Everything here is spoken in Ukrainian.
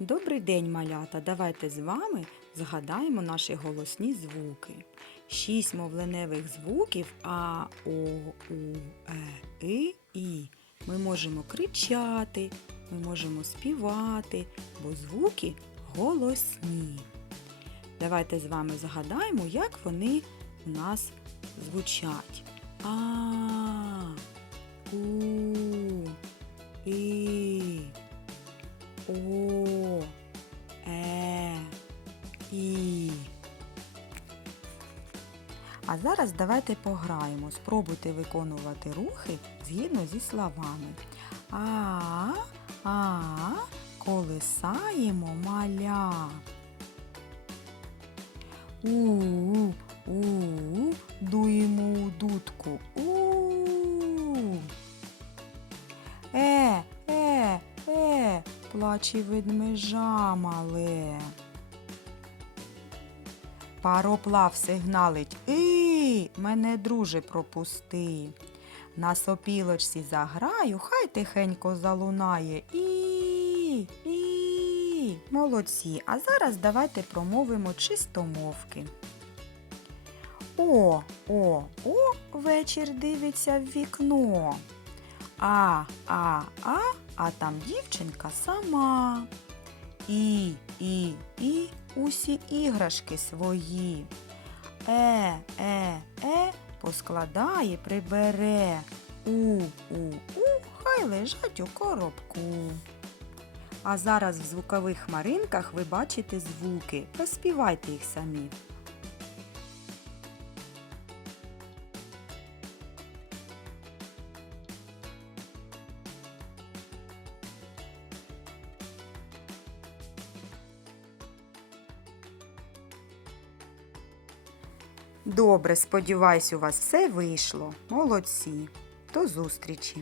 Добрий день, малята! Давайте з вами згадаємо наші голосні звуки. Шість мовленевих звуків А, О, У, Е, И, І. Ми можемо кричати, ми можемо співати, бо звуки голосні. Давайте з вами згадаємо, як вони у нас звучать. А, У, І. О, А зараз давайте пограємо. Спробуйте виконувати рухи згідно зі словами. А, а, колисаємо маля. У, у, дуємо у дудку. У. Е, е, е, плаче ведмежа мале. Пароплав сигналить. І, мене, друже, пропусти. На сопілочці заграю, хай тихенько залунає. І, і. Молодці. А зараз давайте промовимо чистомовки. О, о, о, вечір дивиться в вікно. А, а, а, а там дівчинка сама. І, і, і, усі іграшки свої. Е, е, е, поскладає, прибере. У, у, у, хай лежать у коробку. А зараз в звукових хмаринках ви бачите звуки. Проспівайте їх самі. Добре, сподіваюсь, у вас все вийшло. Молодці. До зустрічі!